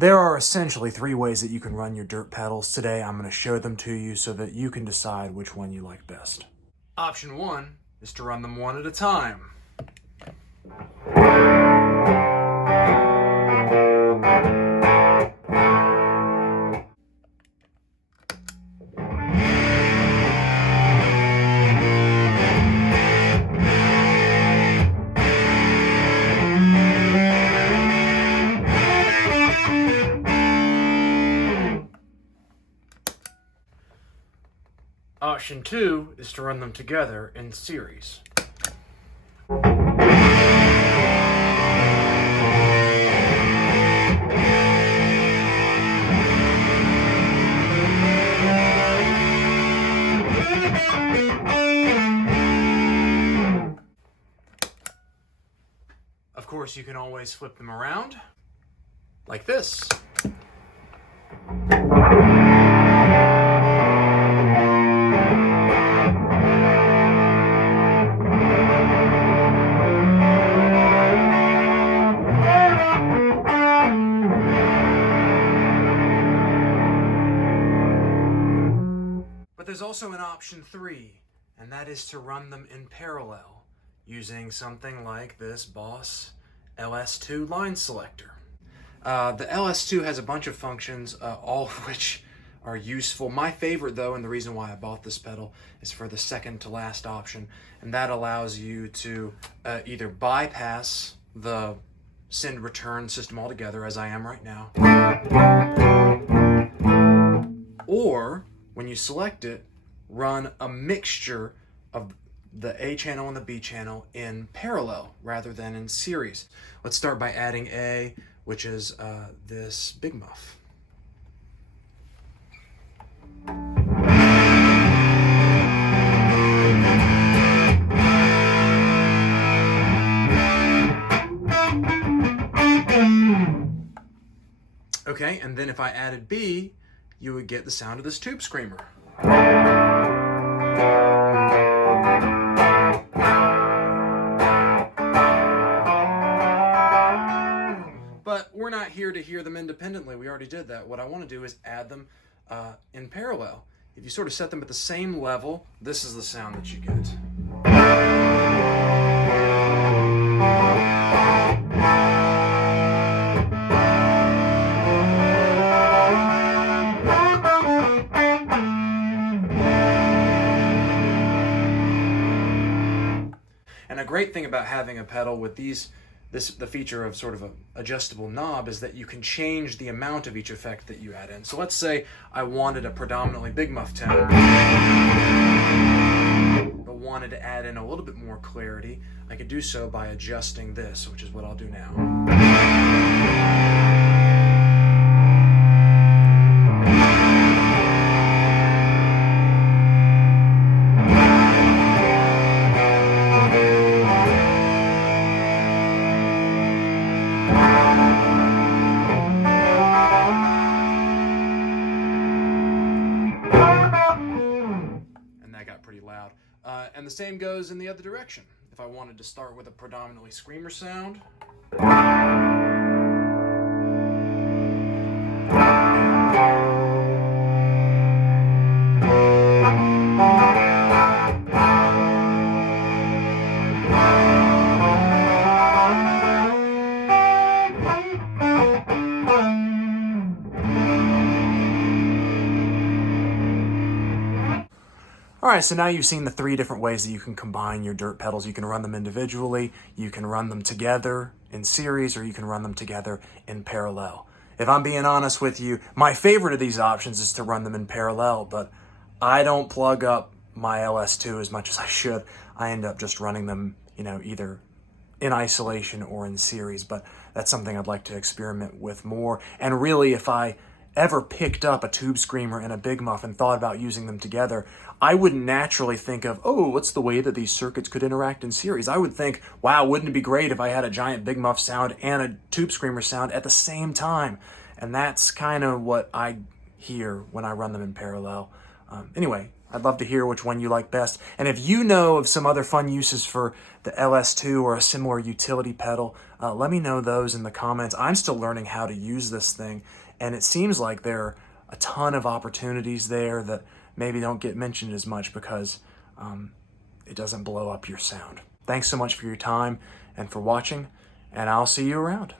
There are essentially 3 ways that you can run your dirt pedals. Today I'm going to show them to you so that you can decide which one you like best. Option 1 is to run them one at a time. Option 2 is to run them together in series. Of course, you can always flip them around, like this. But there's also an option 3, and that is to run them in parallel using something like this Boss LS-2 line selector. The LS-2 has a bunch of functions, all of which are useful. My favorite, though, and the reason why I bought this pedal, is for the second to last option, and that allows you to either bypass the send-return system altogether, as I am right now, or when you select it, run a mixture of the A channel and the B channel in parallel rather than in series. Let's start by adding A, which is this big muff. Okay, and then if I added B, you would get the sound of this tube screamer. But we're not here to hear them independently. We already did that. What I want to do is add them in parallel. If you sort of set them at the same level, this is the sound that you get. And a great thing about having a pedal with the feature of sort of an adjustable knob is that you can change the amount of each effect that you add in. So let's say I wanted a predominantly big muff tone, but wanted to add in a little bit more clarity. I could do so by adjusting this, which is what I'll do now. Pretty loud. And the same goes in the other direction. If I wanted to start with a predominantly screamer sound, Alright, so now you've seen the 3 different ways that you can combine your dirt pedals. You can run them individually, you can run them together in series, or you can run them together in parallel. If I'm being honest with you, my favorite of these options is to run them in parallel, but I don't plug up my LS-2 as much as I should. I end up just running them, either in isolation or in series, but that's something I'd like to experiment with more. And really, if I ever picked up a tube screamer and a big muff and thought about using them together, I wouldn't naturally think of, oh, what's the way that these circuits could interact in series? I would think, wow, wouldn't it be great if I had a giant big muff sound and a tube screamer sound at the same time? And that's kind of what I hear when I run them in parallel. Anyway, I'd love to hear which one you like best. And if you know of some other fun uses for the LS-2 or a similar utility pedal, let me know those in the comments. I'm still learning how to use this thing, and it seems like there are a ton of opportunities there that maybe don't get mentioned as much because it doesn't blow up your sound. Thanks so much for your time and for watching, and I'll see you around.